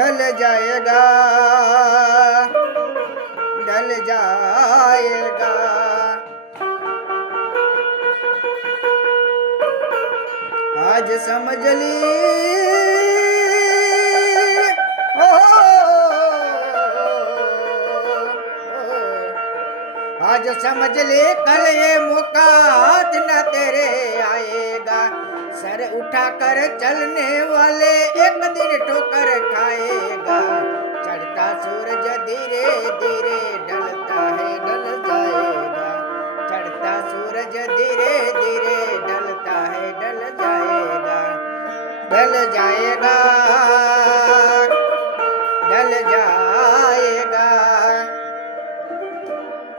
ढल जाएगा, ढल जाएगा। आज समझ ली आज समझ ले कल ये मौका हाथ न तेरे आएगा। सर उठाकर चलने वाले एक दिन ठोकर खाएगा। चढ़ता सूरज धीरे धीरे ढलता है, ढल जाएगा। चढ़ता सूरज धीरे धीरे ढलता है, ढल जाएगा, ढल जाएगा, ढल जाएगा।